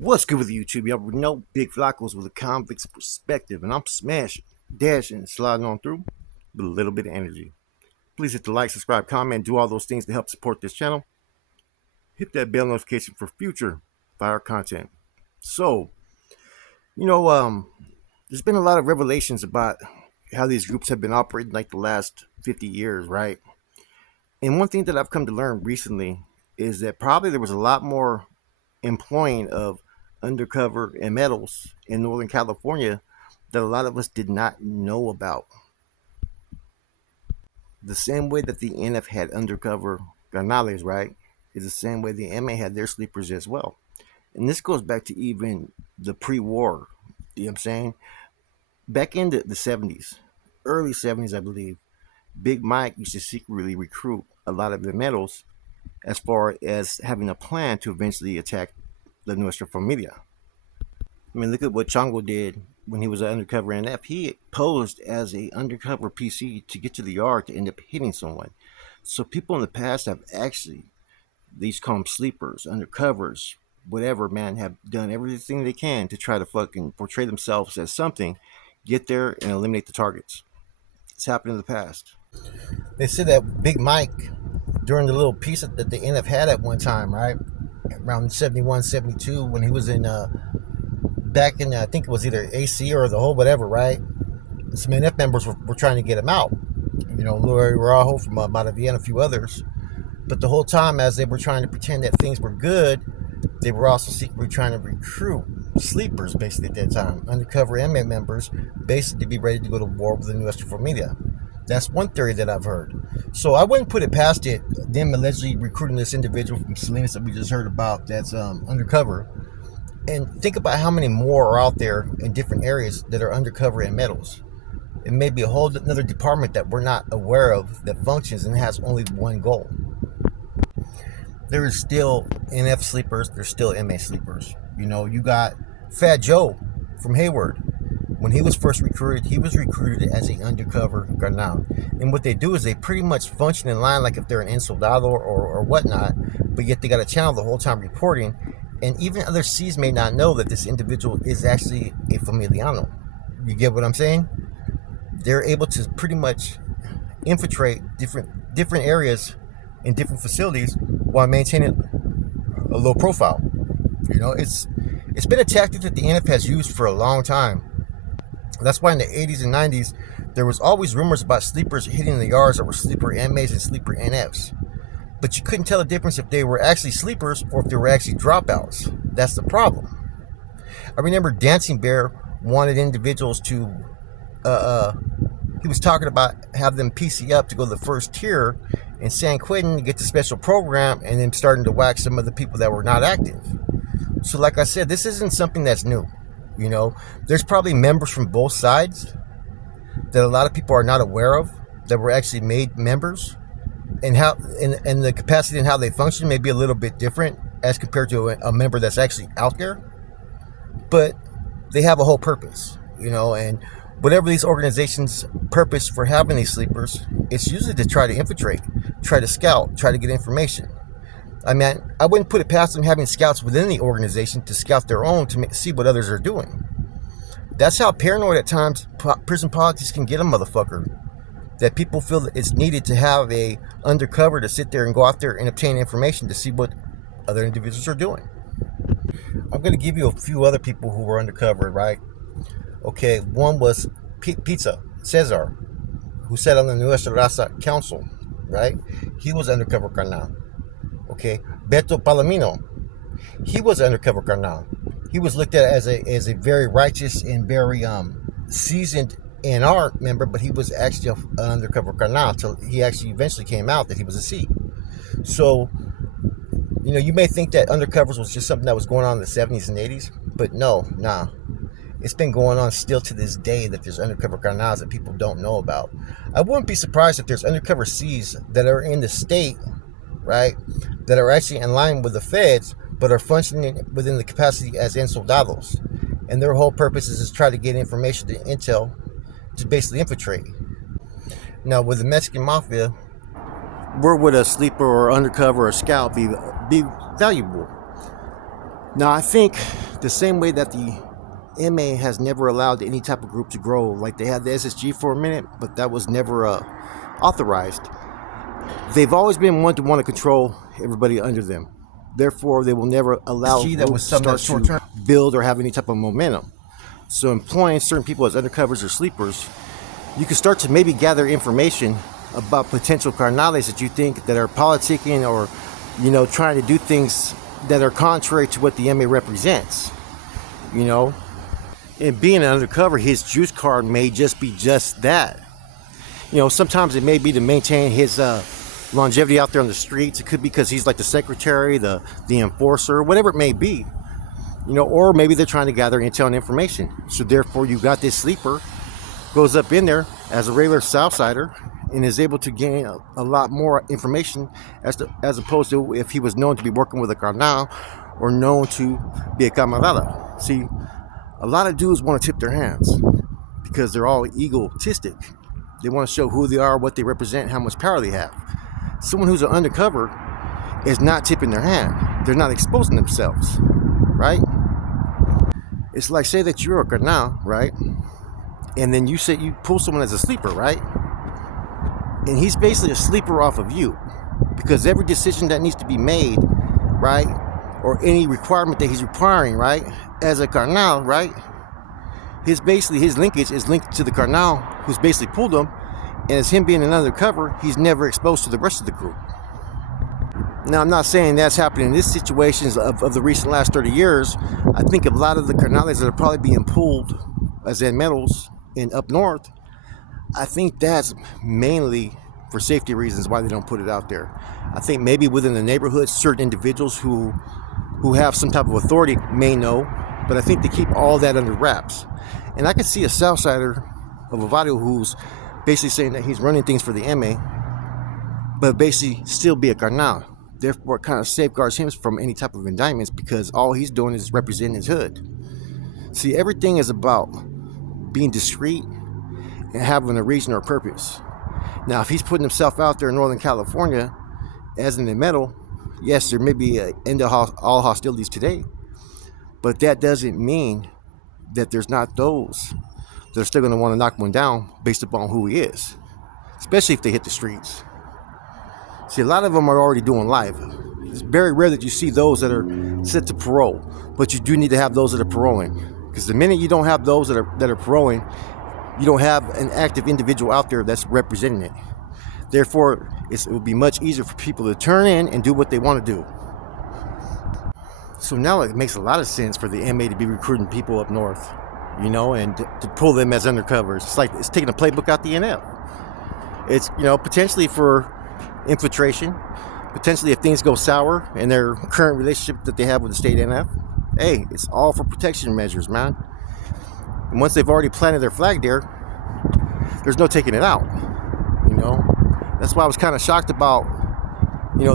What's good with YouTube? Y'all know Big Flacos with a convict's perspective, and I'm smashing, dashing, sliding on through with a little bit of energy. Please hit the like, subscribe, comment, do all those things to help support this channel. Hit that bell notification for future fire content. So, you know, there's been a lot of revelations about how these groups have been operating like the last 50 years, right? And one thing that I've come to learn recently is that probably there was a lot more employing of undercover and metals in Northern California that a lot of us did not know about. The same way that the NF had undercover canales, right, is the same way the MA had their sleepers as well. And this goes back to even the pre-war. You know what I'm saying? Back in the 70s, early 70s, I believe, Big Mike used to secretly recruit a lot of the metals as far as having a plan to eventually attack the Nuestra Familia. I mean, look at what Chongo did when he was an undercover NF. He posed as a undercover PC to get to the yard to end up hitting someone. So people in the past have actually, these call them sleepers, undercovers, whatever, man, have done everything they can to try to fucking portray themselves as something, get there and eliminate the targets. It's happened in the past. They said that Big Mike, during the little piece that the NF had at one time, right? Around 71, 72, when he was in back in, I think it was either AC or the whole whatever, right? Some NF members were trying to get him out. You know, Louis Rajo from Matavia and a few others. But the whole time, as they were trying to pretend that things were good, they were also secretly trying to recruit sleepers, basically, at that time. Undercover MA members, basically to be ready to go to war with the Nuestra Familia. That's one theory that I've heard. So I wouldn't put it past it, them allegedly recruiting this individual from Salinas that we just heard about that's undercover. And think about how many more are out there in different areas that are undercover in metals. It may be a whole another department that we're not aware of that functions and has only one goal. There is still NF sleepers, there's still MA sleepers. You know, you got Fat Joe from Hayward. When he was first recruited, he was recruited as an undercover carnal. And what they do is they pretty much function in line like if they're an insoldado or whatnot, but yet they got a channel the whole time reporting. And even other C's may not know that this individual is actually a familiano. You get what I'm saying? They're able to pretty much infiltrate different areas in different facilities while maintaining a low profile. You know, it's been a tactic that the NF has used for a long time. That's why in the 80s and 90s, there was always rumors about sleepers hitting the yards that were sleeper MAs and sleeper NFs. But you couldn't tell the difference if they were actually sleepers or if they were actually dropouts. That's the problem. I remember Dancing Bear wanted individuals to, he was talking about have them PC up to go to the first tier in San Quentin to get the special program and then starting to whack some of the people that were not active. So like I said, this isn't something that's new. You know, there's probably members from both sides that a lot of people are not aware of that were actually made members, and how and the capacity and how they function may be a little bit different as compared to a member that's actually out there, but they have a whole purpose, you know. And whatever these organizations' purpose for having these sleepers, it's usually to try to infiltrate, try to scout, try to get information. I mean, I wouldn't put it past them having scouts within the organization to scout their own to see what others are doing. That's how paranoid at times prison politics can get a motherfucker. That people feel that it's needed to have a undercover to sit there and go out there and obtain information to see what other individuals are doing. I'm going to give you a few other people who were undercover, right? Okay, one was Pizza Cesar, who sat on the Nuestra Raza Council, right? He was undercover carnal. Okay, Beto Palomino, he was undercover carnal. He was looked at as a very righteous and very seasoned NR member, but he was actually an undercover carnal until he actually eventually came out that he was a C. So, you know, you may think that undercovers was just something that was going on in the 70s and 80s, but no, nah. It's been going on still to this day that there's undercover carnals that people don't know about. I wouldn't be surprised if there's undercover Cs that are in the state, right, that are actually in line with the feds, but are functioning within the capacity as insoldados. And their whole purpose is to try to get information to intel to basically infiltrate. Now, with the Mexican Mafia, where would a sleeper or undercover or scout be valuable? Now, I think the same way that the MA has never allowed any type of group to grow, like they had the SSG for a minute, but that was never authorized. They've always been one to want to control everybody under them. Therefore, they will never allow groups to start to build or have any type of momentum. So, employing certain people as undercovers or sleepers, you can start to maybe gather information about potential carnales that you think that are politicking or, trying to do things that are contrary to what the MA represents. And being an undercover, his juice card may just be just that. Sometimes it may be to maintain his longevity out there on the streets. It could be because he's like the secretary, the enforcer, whatever it may be. Or maybe they're trying to gather intel and information. So therefore, you got this sleeper, goes up in there as a regular Southsider, and is able to gain a lot more information as opposed to if he was known to be working with a carnal or known to be a camarada. See, a lot of dudes want to tip their hands because they're all egotistic. They want to show who they are, what they represent, how much power they have. Someone who's an undercover is not tipping their hand. They're not exposing themselves, right? It's like, say that you're a carnal, right? And then you pull someone as a sleeper, right? And he's basically a sleeper off of you because every decision that needs to be made, right? Or any requirement that he's requiring, right? As a carnal, right? His linkage is linked to the carnal who's basically pulled him. And as him being an undercover, he's never exposed to the rest of the group. Now, I'm not saying that's happening in these situations of the recent last 30 years. I think a lot of the carnales that are probably being pulled as admittals in up north, I think that's mainly for safety reasons why they don't put it out there. I think maybe within the neighborhood, certain individuals who have some type of authority may know, but I think they keep all that under wraps. And I can see a Southsider of Ovadio who's basically saying that he's running things for the MA, but basically still be a carnal. Therefore, it kind of safeguards him from any type of indictments because all he's doing is representing his hood. See, everything is about being discreet and having a reason or purpose. Now, if he's putting himself out there in Northern California as an metal, yes, there may be an end to all hostilities today, but that doesn't mean that there's not those that are still going to want to knock one down based upon who he is, especially if they hit the streets. See, a lot of them are already doing life. It's very rare that you see those that are set to parole, but you do need to have those that are paroling, because the minute you don't have those that are paroling, you don't have an active individual out there that's representing it. Therefore, it will be much easier for people to turn in and do what they want to do. So now it makes a lot of sense for the MA to be recruiting people up north, and to pull them as undercovers. It's like it's taking a playbook out the NF. It's, potentially for infiltration, potentially if things go sour in their current relationship that they have with the state NF. Hey, it's all for protection measures, man. And once they've already planted their flag there, there's no taking it out. That's why I was kind of shocked about,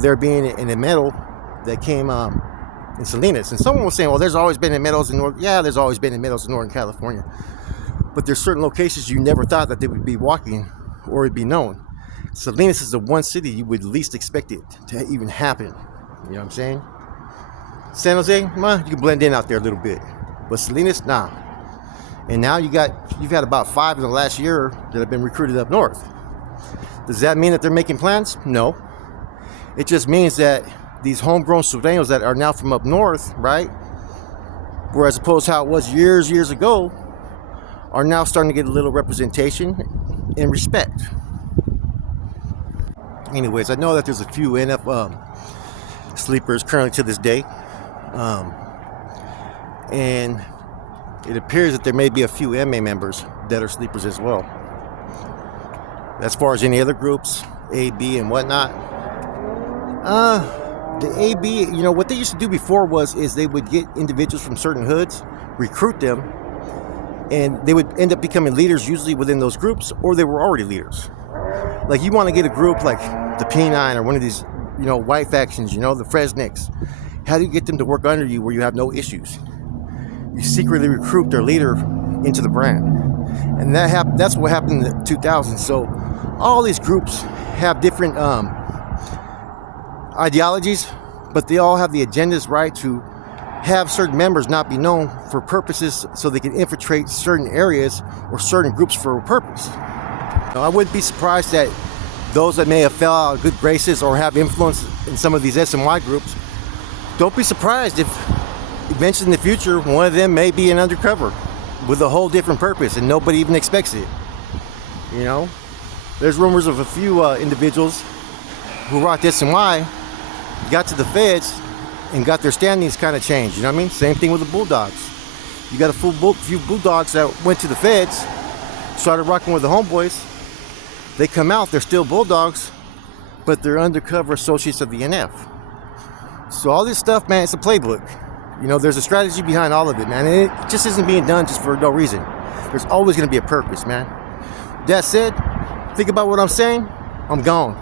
there being an medal that came in Salinas. And someone was saying, well, there's always been medals in North. Yeah, there's always been medals in Northern California. But there's certain locations you never thought that they would be walking or it'd be known. Salinas is the one city you would least expect it to even happen. You know what I'm saying? San Jose, you can blend in out there a little bit. But Salinas, nah. And now you've had about 5 in the last year that have been recruited up north. Does that mean that they're making plans? No. It just means that these homegrown Sureños that are now from up north, right? Whereas opposed to how it was years ago, are now starting to get a little representation and respect. Anyways, I know that there's a few NF sleepers currently to this day. And it appears that there may be a few MA members that are sleepers as well. As far as any other groups, AB and whatnot, the AB, what they used to do before is they would get individuals from certain hoods, recruit them, and they would end up becoming leaders usually within those groups, or they were already leaders. Like, you want to get a group like the P9 or one of these, white factions, the Fresniks. How do you get them to work under you where you have no issues? You secretly recruit their leader into the brand. And that's what happened in the 2000s. So all these groups have different ideologies, but they all have the agendas, right, to have certain members not be known for purposes so they can infiltrate certain areas or certain groups for a purpose. Now, I wouldn't be surprised that those that may have fell out of good graces or have influence in some of these SNY groups, don't be surprised if eventually in the future one of them may be an undercover with a whole different purpose and nobody even expects it. You know, there's rumors of a few individuals who rocked SNY, got to the feds, and got their standings kind of changed. You know what I mean? Same thing with the Bulldogs. You got a few Bulldogs that went to the feds, started rocking with the homeboys. They come out, they're still Bulldogs, but they're undercover associates of the NF. So all this stuff, man, it's a playbook. You know, there's a strategy behind all of it, man. And it just isn't being done just for no reason. There's always going to be a purpose, man. That said, think about what I'm saying. I'm gone.